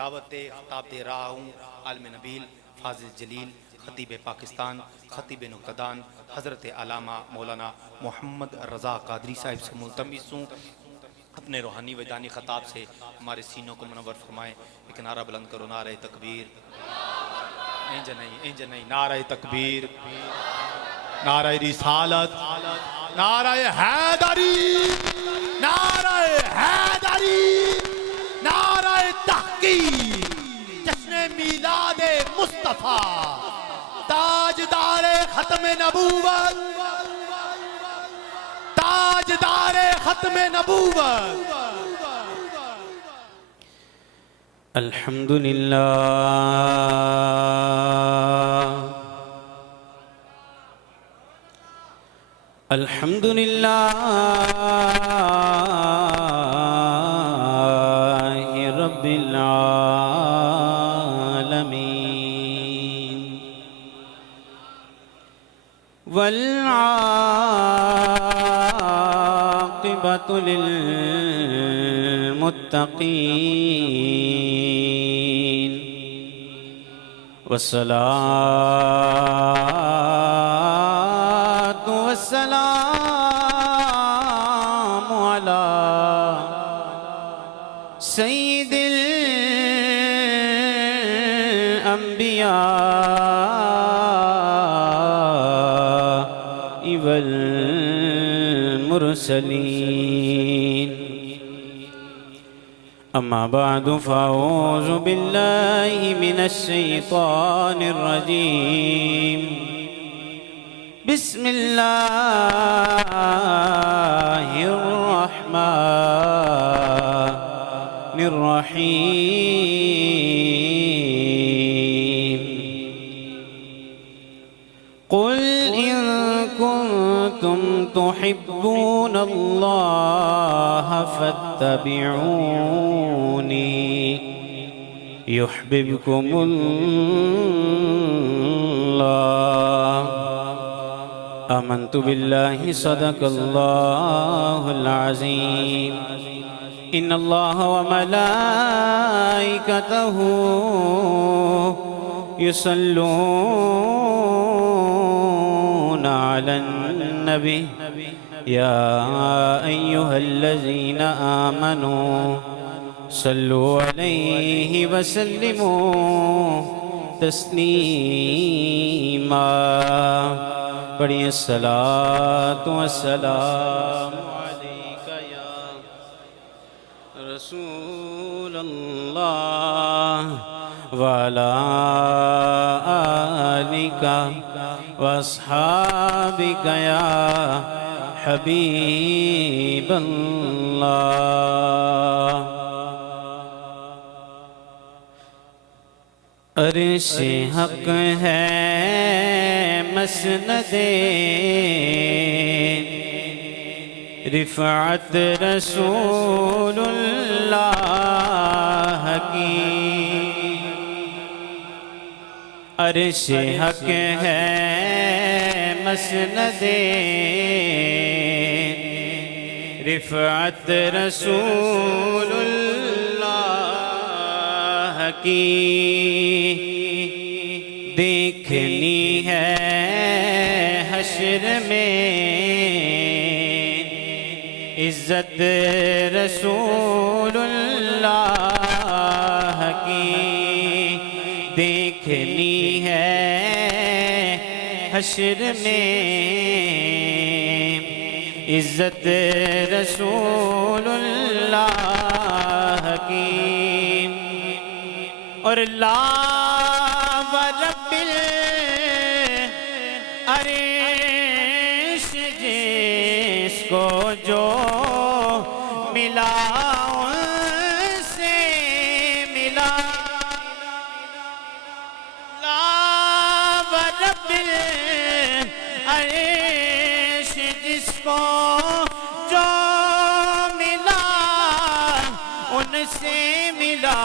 दावत खिताब दे रहा हूँ आलिम नबील फाजिल जलील खतीब पाकिस्तान खतीब नुक्तादान हज़रत अल्लामा मौलाना मोहम्मद रज़ा कादरी साहिब से मुल्तमिस हूँ अपने रूहानी वैदानी खताब से हमारे सीनों को मुनव्वर फरमाएँ। एक नारा बुलंद करो, नारे तकबीर, इंज नहीं, नारे तकबीर, नारे रिसालत, नारे हैदरी, नारे हैदरी, नारे तहकीक, जश्न मिलादे मुस्तफा, ताजदारे खत्म नबूवत, ताजदारे खत्म नबूवत। अल्हम्दुलिल्लाह, अल्हम्दुलिल्लाह रब्बिल आलमीन वल आक़िबतु लिल मुत्तक़ीन वस्सलातु वस्सलामु अला सय्यिदिल अंबिया वल मुरसलीन। अम्मा बादु फ़अऊज़ु बिल्लाहि मिनश शैतानिर रजीम। बिस्मिल्लाहिर रहमानिर रहीम। क़ुल इन कुन्तुम तुहिब्बूनल्लाह फत्तबिऊनी युह्बिबकुमुल्लाह। आमन्तु बिल्लाहि सदक़ल्लाहुल अज़ीम। इन्नल्लाह व मलाइकतहु युसल्लूना अलन नबी या अय्युहल्लज़ीना आमनू सल्लु अलैहि वसल्लिमू तस्लीमा। पढ़िए सलातु वस्सलामु अलैका या रसूलल्लाह व अला आलिका व अस्हाबिका या हबीबल्लाह। अर्शे हक है मसनदे रिफ़अत रसूलुल्लाह की। अर्शे हक है मसनदे रिफ़अत रसूलुल्लाह की। देखनी है हश्र में इज़्ज़त रसूलुल्लाह की। देखनी है हश्र में इज़्ज़त रसूलुल्लाह की। और ला व रब्बिल अर्श जिसको जो मिला उनसे मिला। ला व रब्बिल अर्श जिसको जो मिला उनसे मिला।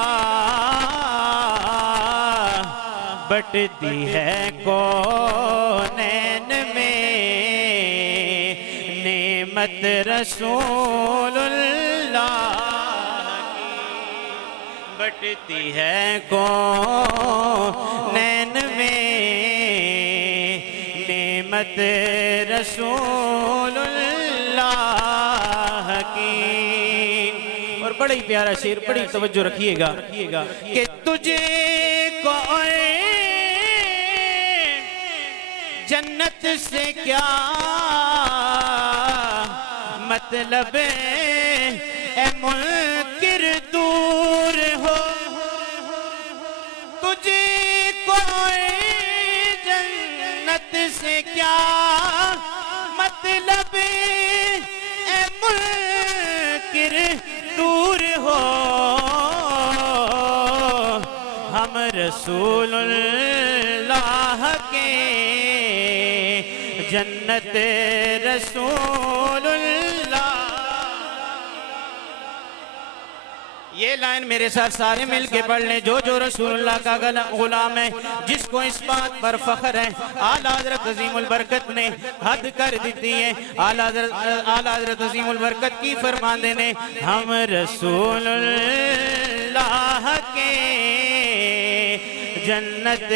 बटती है कौनैन में नेमत रसूलुल्लाह की। बट बढ़ती है कौनैन में नेमत रसूलुल्लाह की। और बड़ा ही प्यारा शेर, बड़ी तवज्जो रखिएगा कि तुझे कोई जन्नत से क्या मतलब ए मुनकिर दूर हो, तुझे कोई जन्नत से क्या मतलब ए मुनकिर दूर हो। हम रसूलुल्लाह के जन्नत रसूलुल्लाह। ये लाइन मेरे साथ सारे मिल के पढ़ लें। जो जो रसूलुल्लाह का गुलाम है, जिसको इस बात पर फख्र है, आला हज़रत अज़ीमुल बरकत ने हद कर दी है। आला हज़रत अज़ीमुल बरकत की फरमाते ने हम रसूलुल्लाह के जन्नत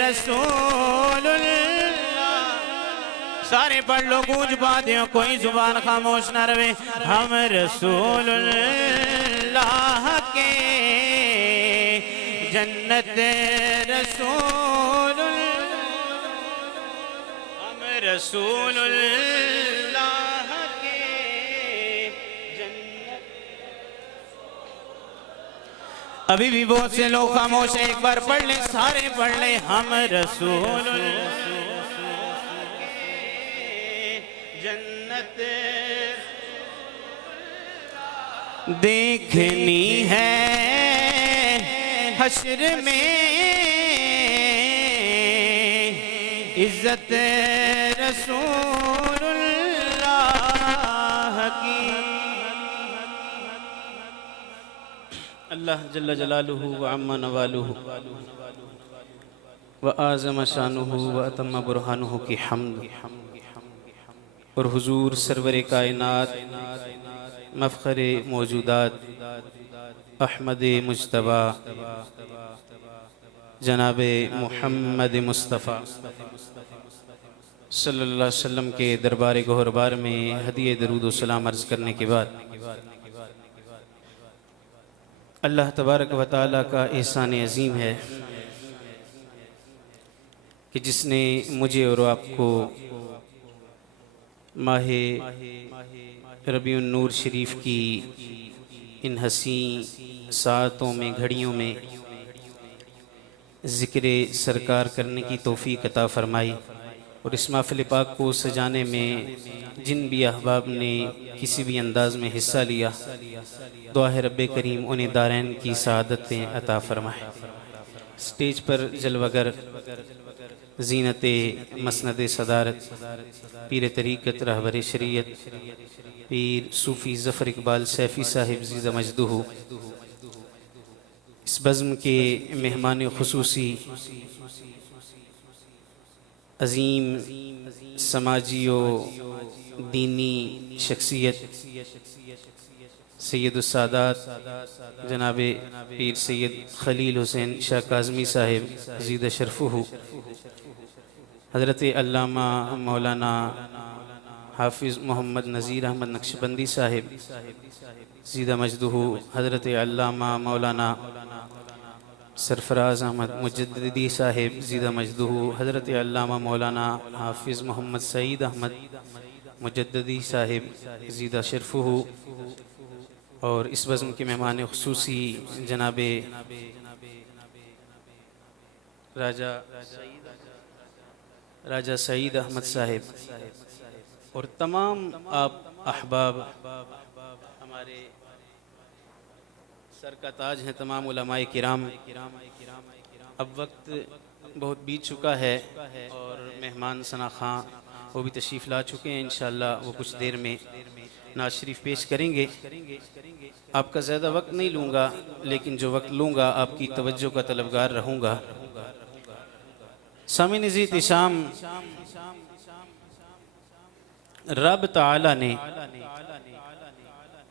रसूलुल्लाह। सारे पढ़ लो, गूंज बादियों, कोई जुबान खामोश ना रहे। हम रसूलुल्लाह के जन्नत रसूलुल्लाह। हम रसूलुल्लाह के जन्नत। अभी भी बहुत से लोग खामोश हैं, एक बार पढ़ लें, सारे पढ़ लें। हम रसूलुल्लाह जन्नत देखनी है हश्र में इज्जत रसूलुल्लाह की। अल्लाह जल्ल जलालुहु व अम्मा नवालुहु व आज़म शानुहु व अतम्म बुरहानुहु की हम्द और हुजूर सरवर कायनात मफ़ख़रे मौजूदात अहमद मुज्तबा जनाब मुहम्मद मुस्तफ़ा सल्लल्लाहु अलैहि वसल्लम के दरबार गोहरबार में हदिये दरूद व सलाम अर्ज़ करने के बाद अल्लाह तबारक व तआला का एहसान अज़ीम है कि जिसने मुझे और आपको माहे रबीउन नूर शरीफ की इन हसी सातों में, घड़ियों में ज़िक्र सरकार करने की तौफ़ीक़ अता फ़रमाई। और इस महफ़िल पाक को सजाने में जिन भी अहबाब ने किसी भी अंदाज़ में हिस्सा लिया, दुआ है रब्बे करीम उन्हें दारैन की सआदतें अता फ़रमाए। स्टेज पर जलवागर ज़ीनत मसनद सदारत पीर तरीक़त रहबर शरीयत पीर सूफ़ी ज़फ़र इकबाल सैफ़ी साहिब ज़ीदा मजदूह इस बज़्म के मेहमान ख़ुसूसी अज़ीम समाजी व दीनी शख्सियत सैयदुस्सादात जनाब पीर सैयद खलील हुसैन शाह काज़मी साहिब ज़ीदा शरफ़ुहु, हज़रत अल्लामा मौलाना हाफिज़ मोहम्मद नज़ीर अहमद नक्शबंदी साहिब ज़ीदा मजदूहु, हज़रत अल्लामा मौलाना सरफराज अहमद मुजद्दिदी साहिब ज़ीदा मजदूहु, हज़रत अल्लामा मौलाना हाफिज़ मोहम्मद सईद अहमद मुजद्दिदी साहिब ज़ीदा शरफ़ुहु। और इस बज़्म के मेहमान ख़ुसूसी जनाब राजा सईद अहमद साहिब और तमाम आप अहबाब, हमारे सर का ताज हैं तमाम उलमाए किराम। अब वक्त बहुत बीत चुका है और मेहमान सना खां वो भी तशरीफ़ ला चुके हैं। इंशाअल्लाह वो कुछ देर में नात शरीफ पेश करेंगे। आपका ज़्यादा वक्त नहीं लूँगा, लेकिन जो वक्त लूँगा आपकी तवज्जो का तलबगार रहूँगा। सामीन इज़्तिशाम, रब ताला ने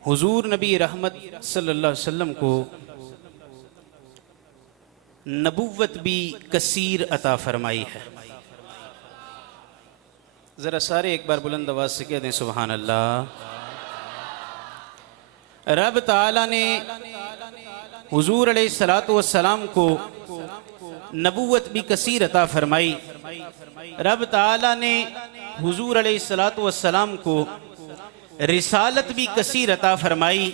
हुजूर नबी रहमत सल्लल्लाहु अलैहि वसल्लम को नबुव्वत भी कसीर अता फरमाई है। ज़रा सारे एक बार बुलंद आवाज़ से कह दें सुभान अल्लाह। रब ताला ने हुजूर अलैहिस्सलातु वस्सलाम को नबुव्वत भी कसीर अता फरमाई। रब ताला ने हुजूर अलैहिस्सलातु वस्सलाम को रिसालत भी कसीर अता फरमाई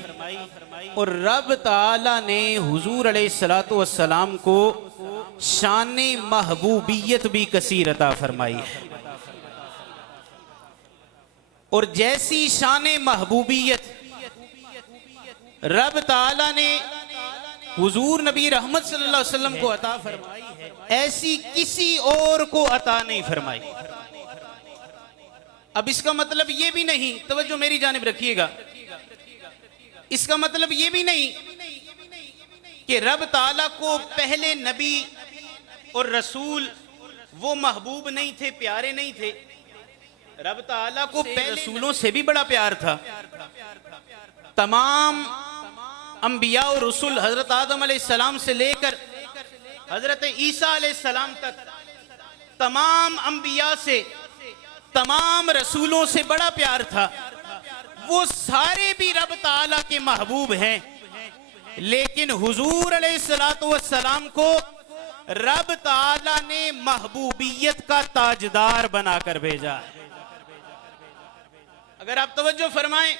और रब ताला ने हुजूर अलैहिस्सलातु वस्सलाम को शान महबूबियत भी कसीर अता फरमाई है। और जैसी शान महबूबियत रब ताला ने हुजूर नबी रहमत सल्लल्लाहु अलैहि वसल्लम को अता फरमाई है, ऐसी किसी और को अता नहीं फरमाई। अब इसका मतलब ये भी नहीं, तवज्जो मेरी जानिब रखिएगा, इसका मतलब ये भी नहीं कि रब ताला को पहले नबी और रसूल वो महबूब नहीं थे, प्यारे नहीं थे। रब ताला को पहले रसूलों से भी बड़ा प्यार था। तमाम अंबिया और रसूल हजरत आदम अलैहिस्सलाम से लेकर हजरत ईसा अलैहिस्सलाम तक तमाम अंबिया से, तमाम रसूलों से बड़ा प्यार था। वो सारे भी रब ताला के महबूब हैं, लेकिन हुजूर अलैहिस्सलातु वस्सलाम को रब ताला ने महबूबियत का ताजदार बनाकर भेजा है। अगर आप तवज्जो फरमाएं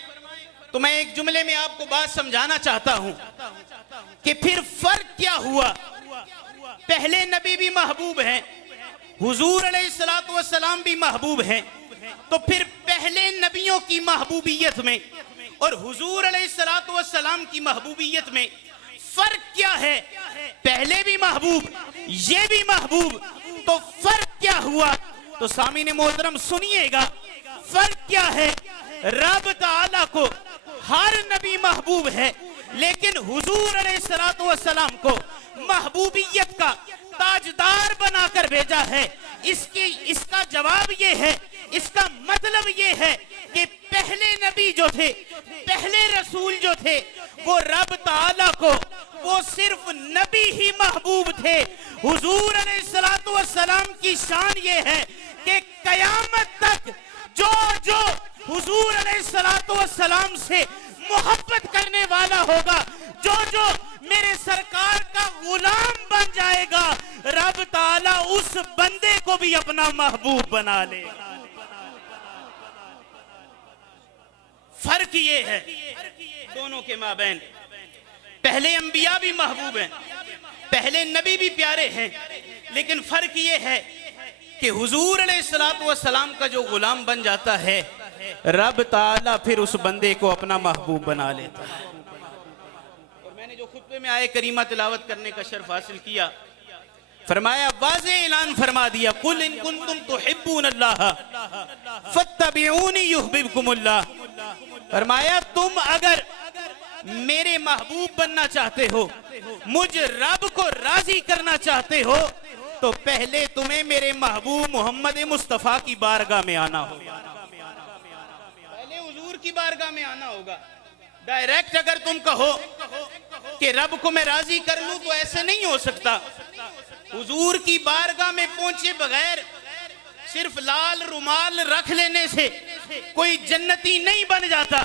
तो मैं एक जुमले में आपको बात समझाना चाहता हूं कि फिर फर्क क्या हुआ। पहले नबी भी महबूब हैं, हुजूर अलैहिस्सलातु वस्सलाम भी महबूब हैं, तो फिर पहले नबियों की महबूबियत में और हुजूर अलैहिस्सलातु वस्सलाम की महबूबियत में फर्क क्या है। पहले भी महबूब, ये भी महबूब, तो फर्क क्या हुआ। तो सामीने मोहतरम सुनिएगा, फर्क क्या है। रब ताला को हर नबी महबूब है, लेकिन हुजूर अलैहिस्सलातु वस्सलाम को महबूबियत का ताजदार बनाकर भेजा है। इसका जवाब ये है, इसका मतलब ये है कि पहले नबी जो थे, पहले रसूल जो थे, वो रब ताला को वो सिर्फ नबी ही महबूब थे। हुजूर अलैहिस्सलातु वस्सलाम की शान ये है कि कयामत तक जो जो हुजूर अलैहिस्सलातु वस्सलाम से मोहब्बत करने वाला होगा, जो जो मेरे सरकार का गुलाम बन जाएगा, रब ताला उस बंदे को भी अपना महबूब बना ले। फर्क ये है दोनों के माबैन। पहले अंबिया भी महबूब हैं, पहले नबी भी प्यारे हैं, लेकिन फर्क ये है कि हुजूर अलैहिस्सलातु वस्सलाम का जो गुलाम बन जाता है, रब ताला फिर उस बंदे को अपना महबूब बना लेता है। और मैंने जो खुतबे में आए करीमा तिलावत करने का शर्फ हासिल किया, फरमाया, वाज़े ऐलान फरमा दिया, कुल इन कुंतुम तुहिब्बूनल्लाह फत्तबिऊनी युहबिबकुमुल्लाह। फरमाया, तुम अगर मेरे महबूब बनना चाहते हो, मुझ रब को राजी करना चाहते हो, तो पहले तुम्हें मेरे महबूब मोहम्मद मुस्तफ़ा की बारगाह में आना होगा। पहले हुजूर की बारगाह में आना होगा। डायरेक्ट अगर तुम कहो कि रब को मैं राजी कर लूं, तो ऐसे नहीं हो सकता। हुजूर की बारगाह में पहुंचे बगैर सिर्फ लाल रुमाल रख लेने से कोई जन्नती नहीं बन जाता।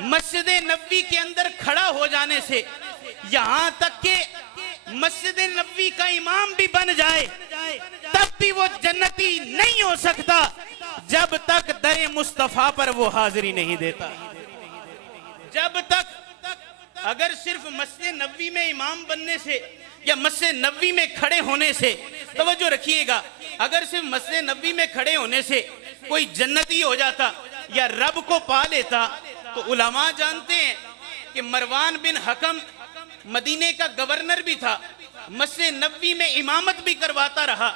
मस्जिद नबवी के अंदर खड़ा हो जाने से, यहां तक के मस्जिद नबवी का इमाम भी बन जाए, तब भी वो जन्नती नहीं हो सकता जब तक दरे मुस्तफा पर वो हाजिरी नहीं देता। जब तक अगर सिर्फ मस्जिद नबवी में इमाम बनने से या मस्जिद नबवी में खड़े होने से, तवज्जो रखिएगा, अगर सिर्फ मस्जिद नबवी में खड़े होने से कोई जन्नती हो जाता या रब को पा लेता, तो उलमा जानते हैं कि मरवान बिन हकम मदीने का गवर्नर भी था, मस्जिद नबवी में इमामत भी करवाता रहा,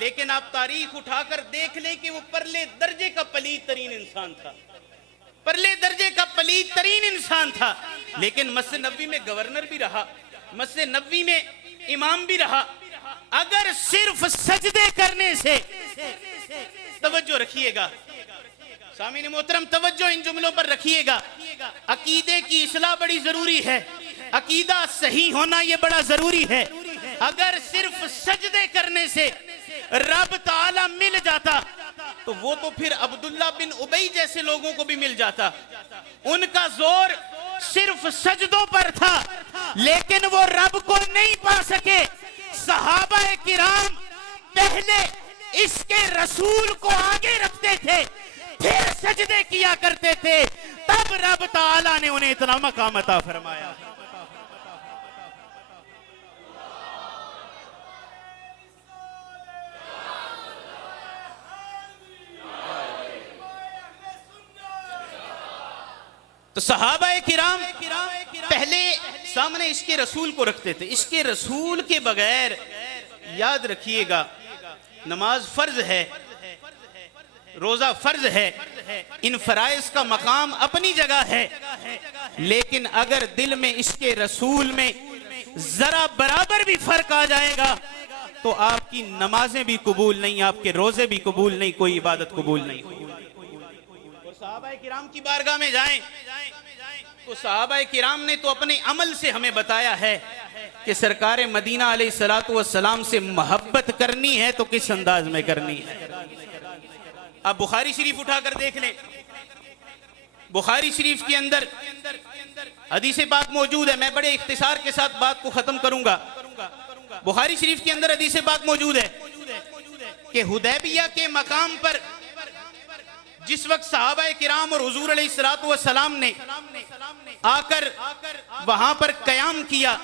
लेकिन आप तारीख उठाकर देख लें कि वो परले दर्जे का पलीद तरीन इंसान था, परले दर्जे का पलीद तरीन इंसान था, लेकिन मस्जिद नबवी में गवर्नर भी रहा, मस्जिद नबवी में इमाम भी रहा। अगर सिर्फ सजदे करने से, तवज्जो रखिएगा सामीन मोहतरम, तवज्जो इन जुमलों पर रखिएगा, अकीदे की इस्लाह बड़ी जरूरी है, अकीदा सही होना ये बड़ा जरूरी है। अगर सिर्फ सजदे करने से रब ताला मिल जाता तो वो तो फिर अब्दुल्ला बिन उबई जैसे लोगों को भी मिल जाता। उनका जोर सिर्फ सजदों पर था, लेकिन वो रब को नहीं पा सके। सहाबा किराम पहले इसके रसूल को आगे रखते थे, फिर सजदे किया करते थे, तब रब ताला ने उन्हें इतना मकाम अता फरमाया। तो सहाबा किराम पहले सामने इसके रसूल को रखते थे। इसके रसूल के बगैर, याद रखिएगा, नमाज फर्ज है, रोजा फर्ज है, इन फराइज का मकाम अपनी जगह है, लेकिन अगर दिल में इसके रसूल में जरा बराबर भी फर्क आ जाएगा तो आपकी नमाजें भी कबूल नहीं, आपके रोजे भी कबूल नहीं, कोई इबादत कबूल नहीं। और सहाबा किराम की बारगाह में जाएं तो सहाबा किराम ने तो अपने अमल से हमें बताया है कि सरकार मदीना अलैहिस्सलातु वस्सलाम से मोहब्बत करनी है तो किस अंदाज में करनी है। आप बुखारी शरीफ उठाकर देख लें, बुखारी शरीफ के अंदर हदीस पाक मौजूद है। मैं बड़े इख्तिसार के साथ बात को खत्म करूंगा। बुखारी शरीफ के अंदर हदीस पाक मौजूद है कि हुदैबिया के मकाम पर जिस वक्त सहाबा किराम और हुजूर अलैहिस्सलातु वस्सलाम ने आकर वहां पर कयाम किया,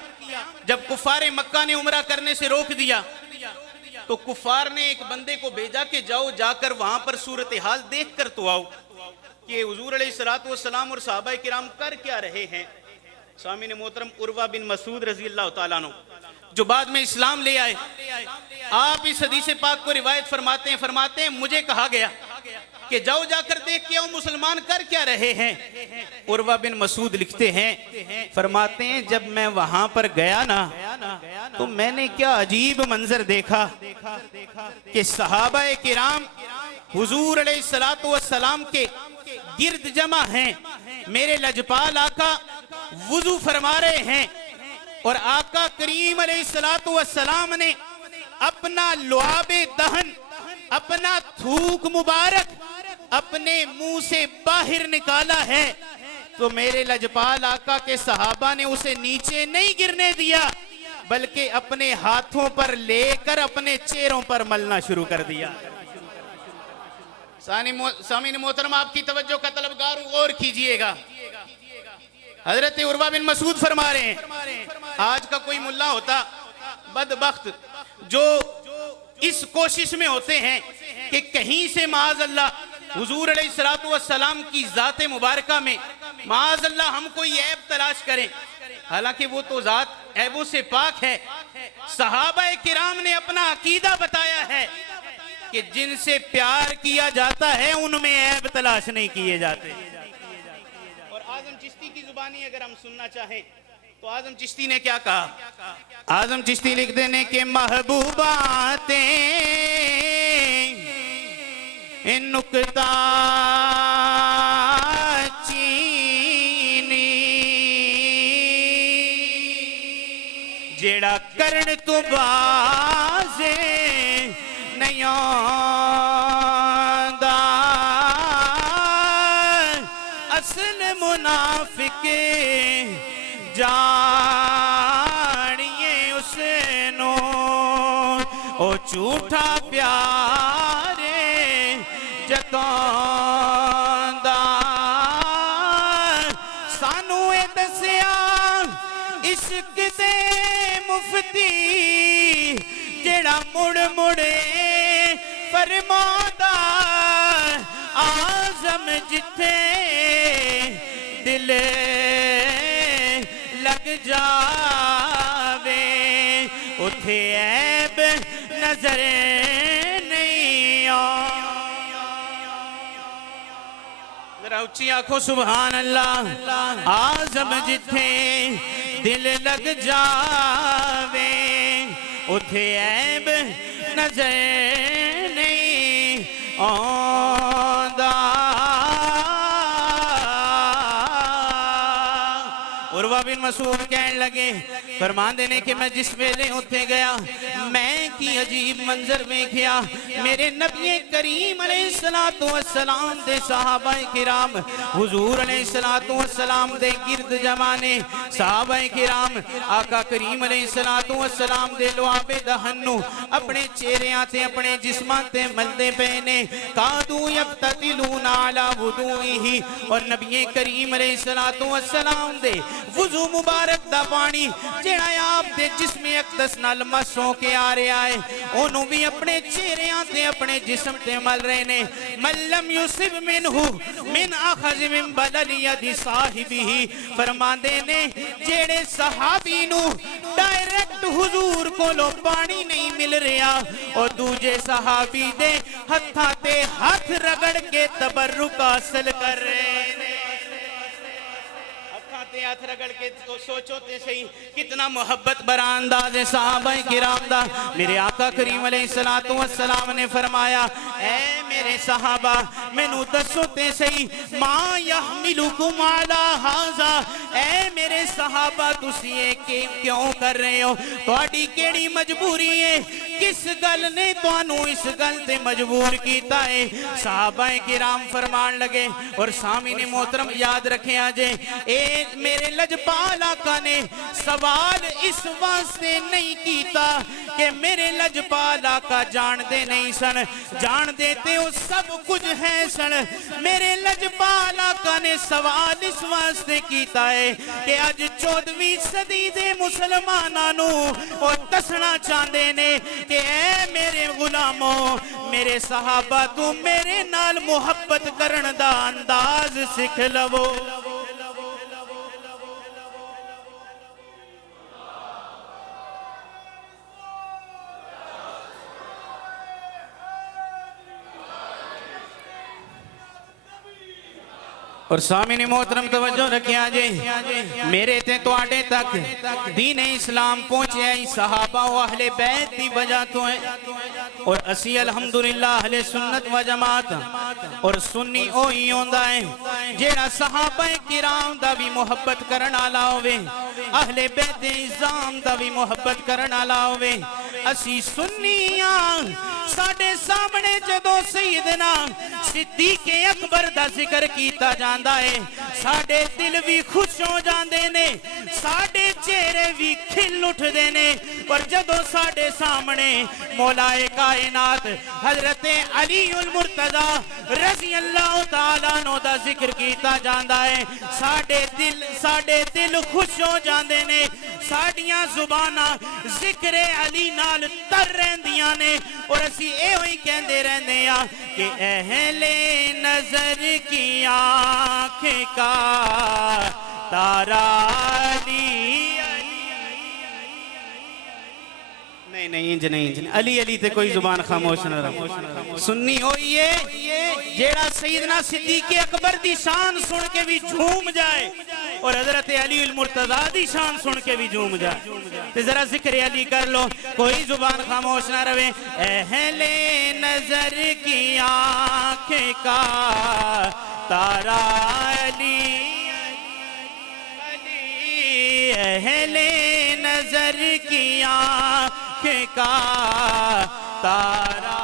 जब कुफार मक्का ने उमरा करने से रोक दिया तो कुफार ने एक बंदे को भेजा कि जाओ जाकर वहां पर सूरत हाल देख कर तो आओ कि हुजूर अलैहिस्सलातु वस्सलाम और सहाबा किराम कर क्या रहे हैं। सामीन मोहतरम उर्वा बिन मसूद रजी अल्लाह तआला अन्हु जो बाद में इस्लाम ले आए, आप इस हदीस पाक को रिवायत फरमाते हैं मुझे कहा गया कि जाओ जाकर देख के आओ मुसलमान कर क्या रहे हैं। उर्वा बिन मसूद लिखते हैं, फरमाते हैं जब मैं वहां पर गया ना तो मैंने क्या अजीब मंजर देखा कि सहाबा किराम हुजूर अलैहिस्सलातु वस्सलाम के गिर्द जमा हैं, मेरे लजपाल आका वुजू फरमा रहे हैं और आका करीम अलैहिस्सलातु वस्सलाम ने अपना लुआबे दहन, अपना थूक मुबारक अपने मुंह से बाहर निकाला है तो मेरे लजपाल आका के सहाबा ने उसे नीचे नहीं गिरने दिया, बल्कि अपने हाथों पर लेकर अपने चेहरों पर मलना शुरू कर दिया। सामीन मोहतरम आपकी तवज्जो का तलबगार गौर कीजिएगा। हजरत उर्वा बिन मसूद फरमा रहे हैं, आज का कोई मुल्ला होता बदबख्त जो इस कोशिश में होते हैं कि कहीं से माज़ अल्लाह हुजूर अलैहिस्सलातु वस्सलाम की ज़ात मुबारका में माज़ अल्लाह हम कोई ऐब तलाश करें, हालांकि वो तो ज़ात ऐबों से पाक है। सहाबा किराम ने अपना अकीदा बताया है कि जिनसे प्यार किया जाता है उनमें ऐब तलाश नहीं किए जाते। और आजम चिश्ती की जुबानी अगर हम सुनना चाहें तो आजम चिश्ती ने क्या कहा? आजम चिश्ती लिख देने के महबूबाते नुक्ता चीनी जेड़ा करन तू बाजे नहीं आंदा असल मुनाफिक जानिए उसनो ओ झूठा प्यारे जतांदा। सानू ए दसिया इश्क दे मुफ्ती जेड़ा मुड़ मुड़े फरमादा आजम जिथे दिल लग जावे उथे ऐब नजर नहीं आ। जरा ऊंची आंखों सुभान अल्लाह। आजम जिथे दिल लग जावे उथे ऐब नजर नहीं आंदा। उर्वा बिन मसूद कहन लगे फरमांदे ने कि मैं जिस वेले उत्थे गया मैं की अजीब मंजर वेखिया मेरे नबी करीम अलैहिस्सलातु वस्सलाम दे सहाबाए किराम हुजूर अलैहिस्सलातु वस्सलाम दे गिरद जमाने सहाबाए किराम आका करीम अलैहिस्सलातु वस्सलाम दे लुआबे दहन्नू अपने चेहरियां ते अपने जिस्मां ते मलदे पे ने कादू यफ्ततिलूना अला वुदूइही और नबी करीम अलैहिस्सलातु वस्सलाम दे वुजू मुबारक दा पानी जेड़ा आप दे जिस्म अक़दस नाल मस हो के आ रहा है ओनू भी अपने चेहरियां ते अपने जिस्म ते मल रहे ने मल्लम युसिब मिनहु मिन अखज़ मिन बदल यदि साहिबिही फरमांदे ने जेड़े सहाबी नू डायरेक्ट हुजूर कोलो पानी नहीं मिल रहा और दूजे सहाबी दे हत्थां ते हथ रगड़ के तबर्रुक हासिल कर रहे ने हाथ रगड़ के तो सोचो ते सही कितना मोहब्बत भरा अंदाज है सहाबाए किराम दा मेरे आका करीम अलैहिस्सलातु वस्सलाम ने फरमाया ऐ मेरे सहाबा मैनू दसो ते सही मा यहमिलुकुम अला हाजा ऐ मेरे सहाबा तुसी ये क्यों कर रहे हो तुहाडी केड़ी मजबूरी है किस गल ने तुहानू इस गल ते मजबूर कीता है सहाबाए किराम फरमान लगे और सामीने मोहतरम याद रखे जे ए मेरे लजपाल आका ने सवाल इस वास्ते नहीं कीता कि मेरे लजपाल आका जानते नहीं सन जानते ते वो सब कुछ है सन मेरे लजपाल आका ने सवाल इस वास्ते कीता है कि अज 14वीं सदी दे मुसलमानां नू वो दसना चाहते ने कि ऐ मेरे गुलामो मेरे सहाबा तू मेरे नाल मुहब्बत करन दा अंदाज सिख लवो और सामने मोहतरम तवज्जो रखिया जे मेरे ते तुहाडे तक दीन इस्लाम पहुंचे ही सहाबा व अहले बैत दी वजह तो है और असी अल्हम्दुलिल्लाह अहले सुन्नत व जमात और सुन्नी ओ ही होंदा है जेड़ा सहाबाए किराम दा भी मोहब्बत करन वाला होवे अहले बैत इज़ाम दा भी मोहब्बत करन वाला होवे असी सुन्नियां साडे सामने जदों सैयदना सिद्दीक़ अकबर दा जिक्र कीता जांदा है साडे दिल भी खुश हो जांदे ने साडे चेहरे भी खिल उठदे ने पर जदों साडे सामने मौलाए कायनात हजरत अली उल मुर्तजा रज़ी अल्लाह तआला अन्हु दा जिक्र कीता जांदा है साडे दिल खुश हो जांदे ने साडियां जुबानां जिक्र अली नाल तर रहंदियां ने और असी एहो ही कहंदे रहंदे आ कि अहले नजर की आंखें का तारा नहीं इंज नहीं अली अली ते कोई जुबान खामोश न रहे सुन्नी होई है जेड़ा सैयदना सिद्दीक़ अकबर दी शान सुन के भी झूम जाए और हजरत अली उल मुर्तजा दी शान सुन के भी झूम जाए ते जरा जिक्र अली कर लो कोई जुबान खामोश ना रहे अहले नजर की आंखें का तारा अली अहले नजर की आंखें का तारा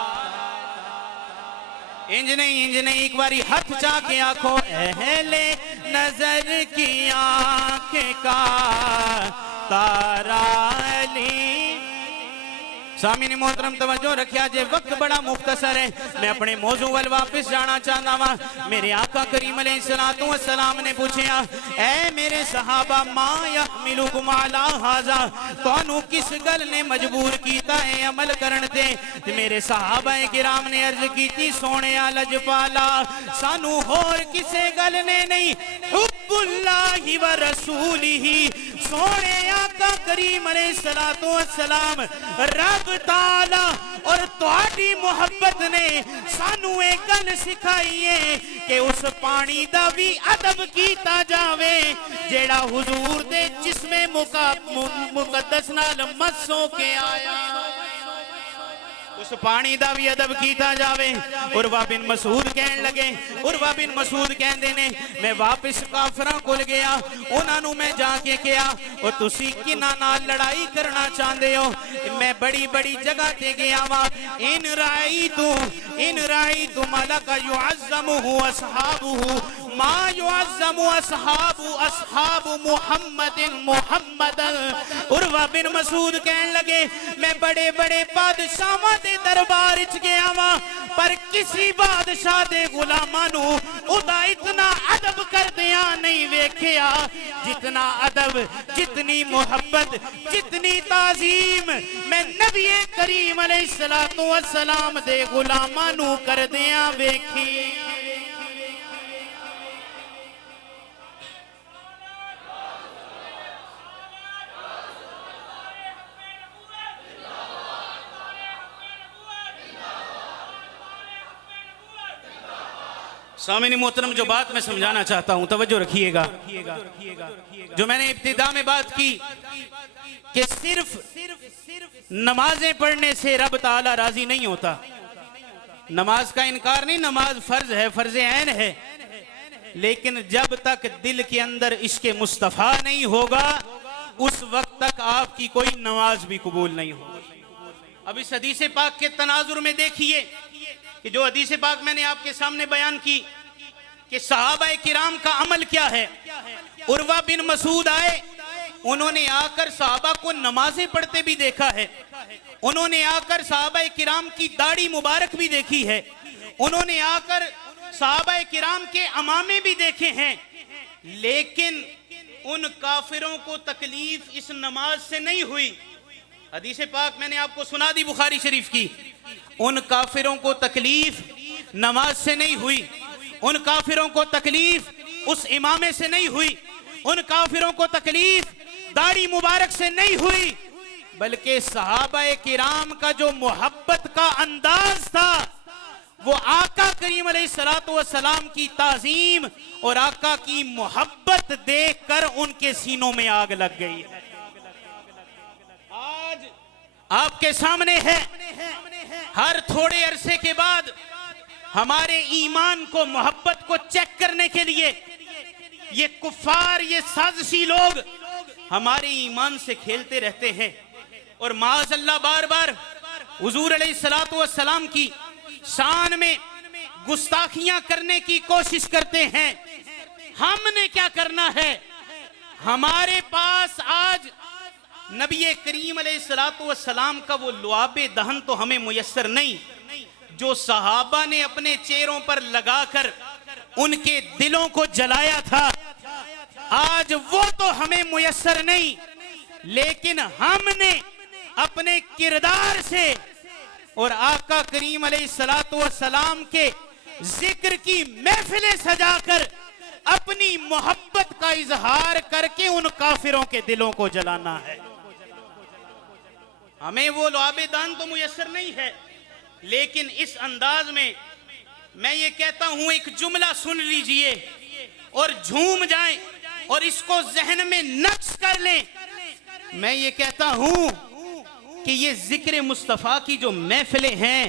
इंज नहीं एक बारी हाथ चाके आखो अहले नजर की आंखें का तारा अली सामीने मोहतरम तवज्जो रखिया जे वक्त बड़ा मुख्तसर है मैं अपने मौजू वल वापस जाना चाहता वा मेरे आका करीम अलैहिस्सलातु वस्सलाम ने पूछया ऐ मेरे सहाबा मा यहमिलुकुम अला हाजा तुहानू किस गल ने मजबूर कीता है अमल करन ते मेरे सहाबाए किराम ने अर्ज कीती सोहणिया लजपाला सानू होर किसे गल ने नहीं हुब्बुल्लाहि व रसूलिही सोहणे आका करीम अलैहिस्सलातु वस्सलाम रब ताला और तुहाडी मोहब्बत ने सानू एक गल सिखाई है कि उस पानी दा भी अदब कीता जावे जेड़ा हुजूर दे जिस्मे मुकद्दस नाल मस हो के आया उस पानी दा भी अदब कीता जावे। उरवा बिन मसूद कहन लगे, उरवा बिन मसूद कहंदे ने मैं वापस काफरां कोल गया, उन्हां नूं मैं जाके कहा ओ तुसी किन्हां नाल लड़ाई करना चाहते हो? मैं बड़ी बड़ी जगह ते गया वा। इन राई तू मलका युअज़्ज़मुहु अस्हाबुहु मा युअज़्ज़मु अस्हाबु मुहम्मदन। उरवा बिन मसूद कहन लगे मैं बड़े बड़े बादशाहां दे दरबार च गया वा, पर किसी बादशाह दे गुलामां नूं उदा इतना अदब करदियां नहीं वेखिया जितना अदब, जितनी मोहब्बत, जितनी ताजीम मैं नबी करीम अलैहिस्सलातु वस्सलाम दे गुलामां नूं करदियां वेखी। सामिनी मोहतरम, जो बात मैं समझाना चाहता हूं तवज्जो रखिएगा। जो मैंने इब्तिदा में बात की कि सिर्फ नमाजें पढ़ने से रब ताला राजी नहीं होता। नमाज का इनकार नहीं, नमाज फर्ज है, फर्ज ऐन है, लेकिन जब तक दिल के अंदर इश्क़ मुस्तफ़ा नहीं होगा उस वक्त तक आपकी कोई नमाज भी कबूल नहीं होगी। अब इस हदीस पाक के तनाजुर में देखिए कि जो हदीस पाक मैंने आपके सामने बयान की कि सहाबा किराम का अमल क्या है। उरवा बिन मसूद आए, उन्होंने आकर सहाबा को नमाजें पढ़ते भी देखा है, उन्होंने आकर सहाबा किराम की दाढ़ी मुबारक भी देखी है, उन्होंने आकर सहाबा किराम के अमामे भी देखे हैं, लेकिन उन काफिरों को तकलीफ इस नमाज से नहीं हुई। हदीस पाक मैंने आपको सुना दी बुखारी शरीफ की। उन काफिरों को तकलीफ नमाज से नहीं हुई, उन काफिरों को तकलीफ उस इमामे से नहीं हुई, उन काफिरों को तकलीफ दाढ़ी मुबारक से नहीं हुई, बल्कि सहाबाए किराम का जो मोहब्बत का अंदाज था वो आका करीम अलैहिस्सलातु वस्सलाम की ताजीम और आका की मोहब्बत देखकर उनके सीनों में आग लग गई है। आज आपके सामने है, हर थोड़े अरसे के बाद हमारे ईमान को, मोहब्बत को चेक करने के लिए ये कुफार, ये साजिशी लोग हमारे ईमान से खेलते रहते हैं और माज़अल्लाह बार बार हुजूर अलैहिस्सलातु वस्सलाम की शान में गुस्ताखियां करने की कोशिश करते हैं। हमने क्या करना है? हमारे पास आज नबी करीम अलैहिस्सलातु वस्सलाम का वो लुआबे दहन तो हमें मुयस्सर नहीं जो सहाबा ने अपने चेहरों पर लगाकर उनके दिलों को जलाया था। आज वो तो हमें मुयस्सर नहीं, लेकिन हमने अपने किरदार से और आका करीम अलैहिस्सलातु वस्सलाम के जिक्र की महफिलें सजाकर अपनी मोहब्बत का इजहार करके उन काफिरों के दिलों को जलाना है। हमें वो लुआबेदान तो मुयस्सर नहीं है, लेकिन इस अंदाज में मैं ये कहता हूं, एक जुमला सुन लीजिए और झूम जाएं और इसको जहन में नक्श कर लें। मैं ये कहता हूं कि ये जिक्र मुस्तफा की जो महफिलें हैं,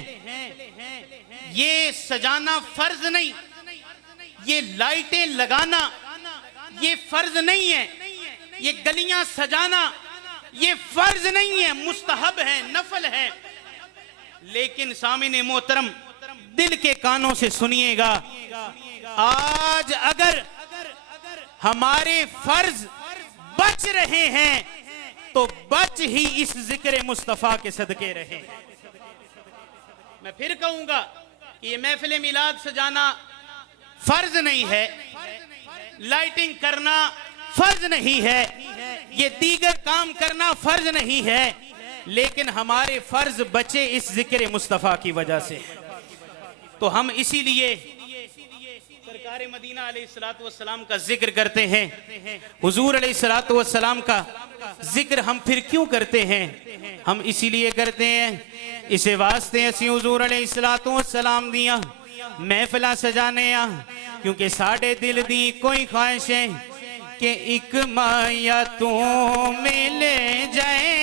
ये सजाना फर्ज नहीं, ये लाइटें लगाना ये फर्ज नहीं है, ये गलियां सजाना ये फर्ज नहीं है, मुस्तहब है, नफल है। लेकिन सामिने मोहतरम, दिल के कानों से सुनिएगा, आज अगर हमारे फर्ज बच रहे हैं तो बच ही इस जिक्र मुस्तफा के सदके रहे। मैं फिर कहूंगा, ये महफिल मिलाद सजाना फर्ज नहीं है, लाइटिंग करना फर्ज नहीं है, ये दीगर काम करना फर्ज नहीं है, लेकिन हमारे फर्ज बचे इस जिक्र मुस्तफा की वजह से। तो हम इसीलिए सरकार मदीना अलैहिस्सलातु वस्सलाम का जिक्र करते हैं। हुजूर अलैहिस्सलातु वस्सलाम का जिक्र हम फिर क्यों करते हैं? हम इसीलिए करते हैं, इसे वास्ते असी हुजूर अलैहिस्सलातु वस्सलाम दियां महफिलां सजाने आ, क्योंकि साडे दिल दी कोई ख्वाहिश है कि एक माया तू मिल जाए,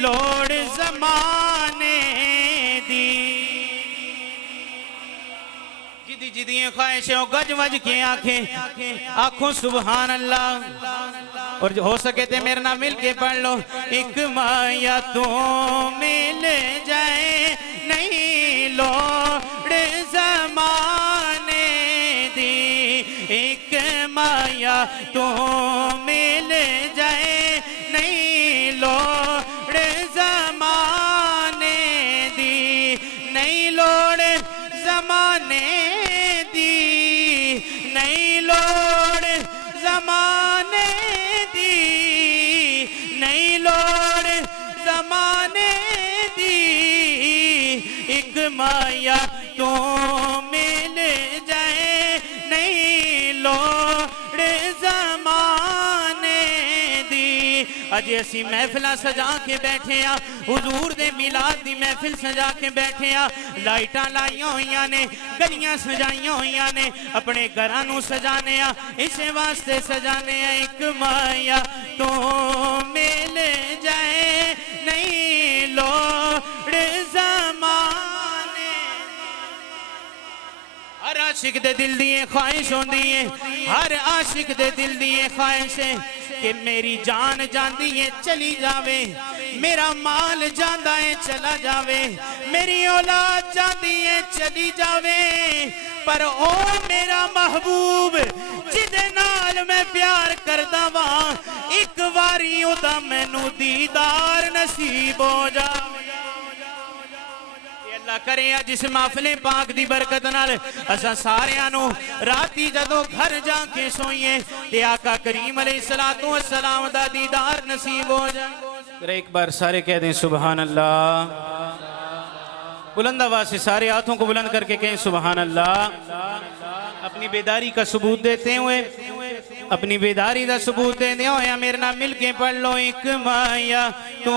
लोड़ ज़माने दी जिदी जिदियां ख्वाहिशों गज वज के आंखें आंखों सुभान अल्लाह। और हो सके तो मेरे नाम मिल के पढ़ लो, एक माया तो मिल जाए नहीं लोड़ ज़माने दी, एक माया तो मिल जाए नहीं लोड़ ज़माने दी, नहीं लोड़ ज़माने दी, नहीं लोड़ ज़माने दी, नहीं लोड़ ज़माने दी, एक माया तो मिल जाए नहीं लोड़ ज़माने दी। अज असी महफिल सजा के बैठे आ, हुजूर दे मिलाद दी महफिल सजा के बैठे आ, लाइटां लाइयां होइयां ने, गलियां सजाइयां होइयां ने, अपने घरां नूं सजाने आ, इस वास्ते सजाने आ एक माया तो मिल जाए नहीं लोड़ ज़माने। हर आशिक दे दिल दी ख्वाहिश होंदी है, हर आशिक दे दिल दी ख्वाहिश है कि मेरी जान जाती है चली जावे, मेरा माल जाता है चला जावे, मेरी औलाद जाती है चली जावे, पर ओ मेरा महबूब जिदे नाल मैं प्यार करदा वा, एक वारी ओदा मैनू दीदार नसीब हो जावे। अल्लाह करे जिस महफिले पाक दी बरकत नाल असा सारियां नू राती जदों घर जाके सोईए ते आका करीम अलैहिस्सलातु वस्सलाम दा दीदार नसीब हो जाए। एक बार सारे कह दें सुभान अल्लाह। बुलंद आवाज से सारे हाथों को बुलंद करके कहें सुभान अल्लाह। अपनी बेदारी का सबूत देते हुए, अपनी बेदारी का सबूत देते हुए मेरे नाम मिल के पढ़ लो, एक माया तो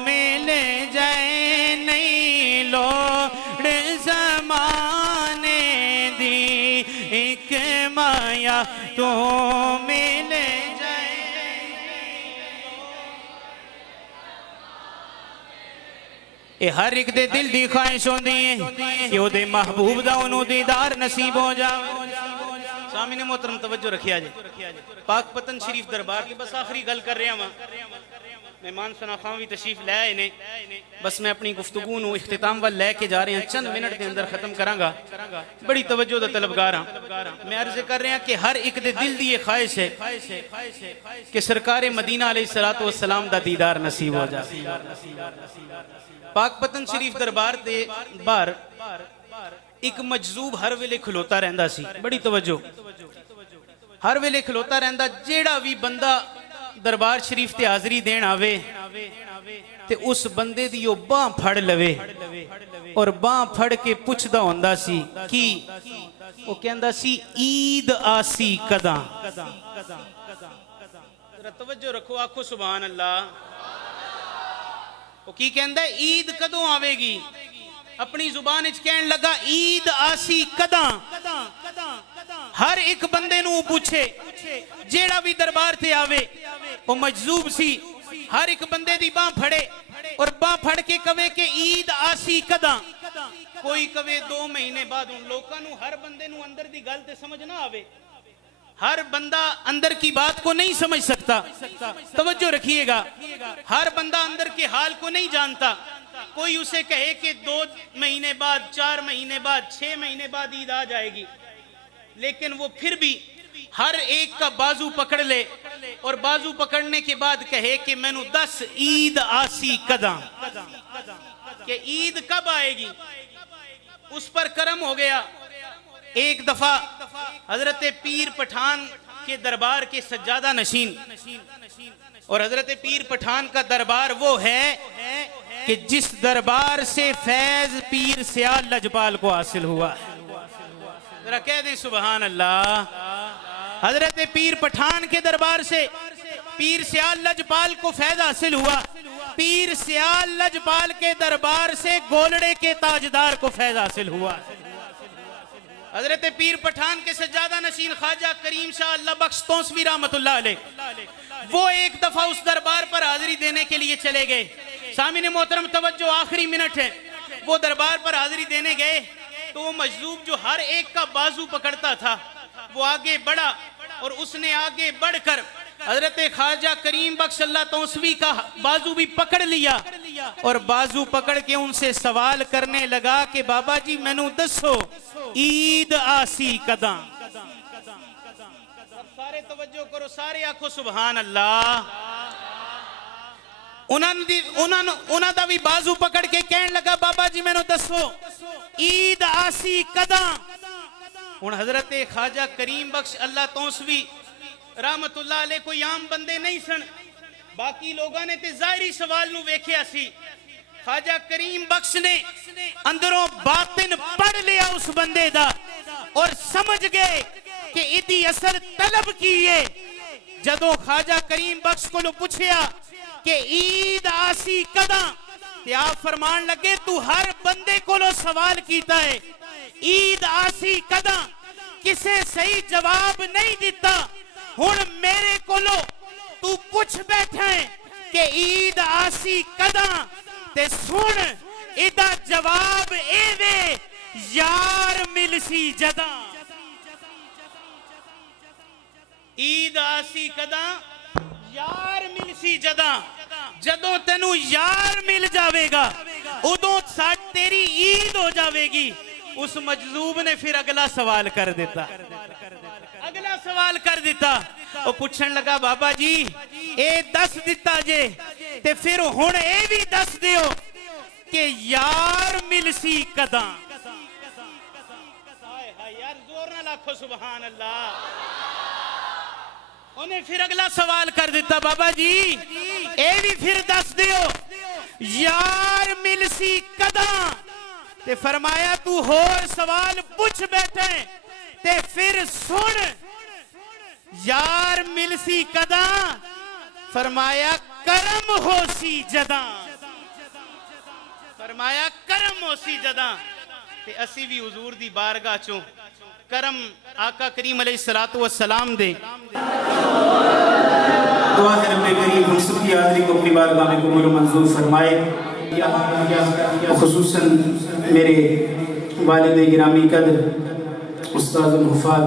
मिल जाए नहीं लोड़ ज़माने दी, एक माया तो मिल जाए। ये हर एक दे दिल दी ख्वाहिश होंदी है कि ओदे महबूब दा ओनू दीदार नसीब हो जावे। सामने मोहतरम तवज्जो रखिया जे, पाक पतन शरीफ दरबार की बस आखिरी गल कर रहा हां। मेहमान सना खां भी तशरीफ ले आए ने, बस मैं अपनी गुफ्तगू नू इख्तिताम वाल लेके जा रहे हैं, चंद मिनट के अंदर खत्म करांगा। बड़ी तवज्जो दा तलबगार हां। मैं अर्ज कर रहा कि हर एक दे दिल दी ये ख्वाहिश है कि सरकार मदीना अलैहिस्सलातु वस्सलाम दा दीदार नसीब हो जाए। पाक पतन शरीफ दरबार दे बाहर एक मजजूब हर वेले खलोता रहंदा सी। बड़ी तवज्जो, हर वेले खलोता रहंदा। जेड़ा भी बंदा दरबार शरीफ ते हाजरी देन आवे ते उस बंदे दी ओ बांह फड़ लवे और बांह फड़ के पुछदा होंदा सी कि ओ कहंदा सी ईद आसी कदा। जरा तवज्जो रखो, आखो सुभान अल्लाह। वो की कहंदा है ईद कदों आवेगी? अपनी जुबान इच कहन लगा ईद आसी कदा। हर एक बंदे नू पूछे, जेड़ा भी दरबार ते आवे वो मजजूब सी, हर एक बंदे दी बांह फड़े और बांह फड़ के कवे के ईद आसी कदा। कोई कवे 2 महीने बाद। उन लोकां नू हर बंदे नू अंदर दी गल ते समझ ना आवे, हर बंदा अंदर की बात को नहीं समझ सकता। तवज्जो रखिएगा, हर बंदा अंदर के हाल को नहीं जानता। कोई उसे कहे कि 2 महीने बाद, 4 महीने बाद, 6 महीने बाद ईद आ जाएगी, लेकिन वो फिर भी हर एक का बाजू पकड़ ले और बाजू पकड़ने के बाद कहे कि मैनू 10 ईद आसी कदा, कि ईद कब आएगी। उस पर करम हो गया। एक दफा हजरत पीर पठान के दरबार के सज्जादा नशीन, और हजरत पीर पठान का दरबार वो है कि जिस दरबार से फैज पीर सियाल लजपाल को हासिल हुआ। जरा कह दें सुभान अल्लाह। हजरत पीर पठान के दरबार से पीर सियाल लजपाल को फैज हासिल हुआ। पीर सियाल लजपाल के दरबार से गोलड़े के ताजदार को फैज हासिल हुआ। हजरत पीर पठान के सज्जादा नशीन ख्वाजा करीम शाह अल्लाह बख्श तौसवी रहमतुल्लाह अलैह, वो एक दफा उस दरबार पर हाजिरी देने के लिए चले गए। सामने मोहतरम तवज्जो, आखिरी मिनट है। वो दरबार पर हाजिरी देने गए तो वो मजलूम जो हर एक का बाजू पकड़ता था वो आगे बढ़ा और उसने आगे बढ़कर हजरत ख्वाजा करीम बख्श अल्लाह तौसवी का बाजू भी पकड़ लिया और बाजू पकड़ के उनसे सवाल करने लगा कि बाबा जी मैनू दसो ईद आसी कदा। सारे तवज्जो करो, सारे आखो सुभान अल्लाह। उन्होंने दा भी बाजू पकड़ के कहने लगा बाबा जी मैनू दसो ईद आसी कदा। हुण हजरत ख्वाजा करीम बख्श अल्लाह तौसवी रहमतुल्लाह अलैह कोई आम बंदे नहीं सन, बाकी लोगों ने ते जाहिरी सवाल नू वेख्या सी। ख्वाजा करीम बख्श ने अंदरों बातिन पढ़ लिया उस बंदे दा और समझ गए कि इदी असल तलब की है। जदों ख्वाजा करीम बख्श को पूछया कि ईद आसी कदा, ते आप फरमान लगे तू हर बंदे को सवाल कीता है ईद आसी कदा, किसे सही जवाब नहीं दिता। हुण मेरे कोलो तू पूछ बैठा है कि ईद आसी कदा, ते सुन इदा जवाब एवे यार मिलसी जदा। ईद आसी कदा यार मिलसी जदा, जदों तेनू यार मिल जावेगा उदों तेरी ईद हो जावेगी। उस मजलूब ने फिर अगला सवाल कर दिता, अगला सवाल कर दिता। वो पूछन लगा बाबा जी ए दस दिता जे ते फिर हुण ए भी दस दियो कि यार मिलसी कदा। हाय हाय यार जोर ना लाखो सुभान अल्लाह। उन्हें फिर अगला सवाल कर दिता बाबा जी ए भी फिर दस दियो यार मिलसी कदा। ते फरमाया तू होर सवाल पूछ बैठे ते फिर सुन यार मिलसी कदा। फरमाया करम होसी जदा, फरमाया करम होसी जदा। ते असी भी हुजूर दी बारगाह चों करम आका करीम अलैहिस्सलातु वस्सलाम दे। दुआ है रब्बे करीम हम सब की हाज़िरी को अपनी बारगाह में कबूल मंजूर फरमाए। खुसूसन मेरे वालिद गिरामी कदर उस्ताद हुफ़ाज़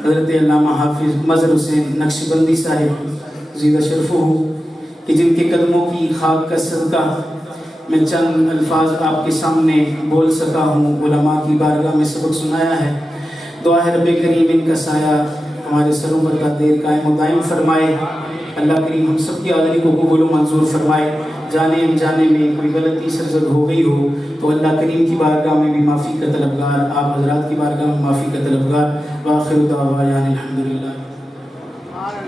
हज़रत अल्लामा हाफिज़ मज़हर हुसैन नक्शबंदी साहिब ज़ीदा शरफ़ुहु कि जिनके कदमों की खाक का सदका मैं चंद अल्फाज आपके सामने बोल सका हूँ, उलमा की बारगाह में सबक सुनाया है। दुआ है रब्बे करीम इनका साया हमारे सरों पर देर कायम दायम फरमाए। अल्लाह करीम हम सब की हाज़िरी को कबूल मंजूर फरमाए। जाने अनजाने में कोई गलती सरजद हो गई हो तो अल्लाह करीम की बारगाह में भी माफ़ी का तलबगार, आप हज़रात की बारगाह में माफ़ी का तलबगार। वाखिर दावाना अल्हम्दुलिल्लाह।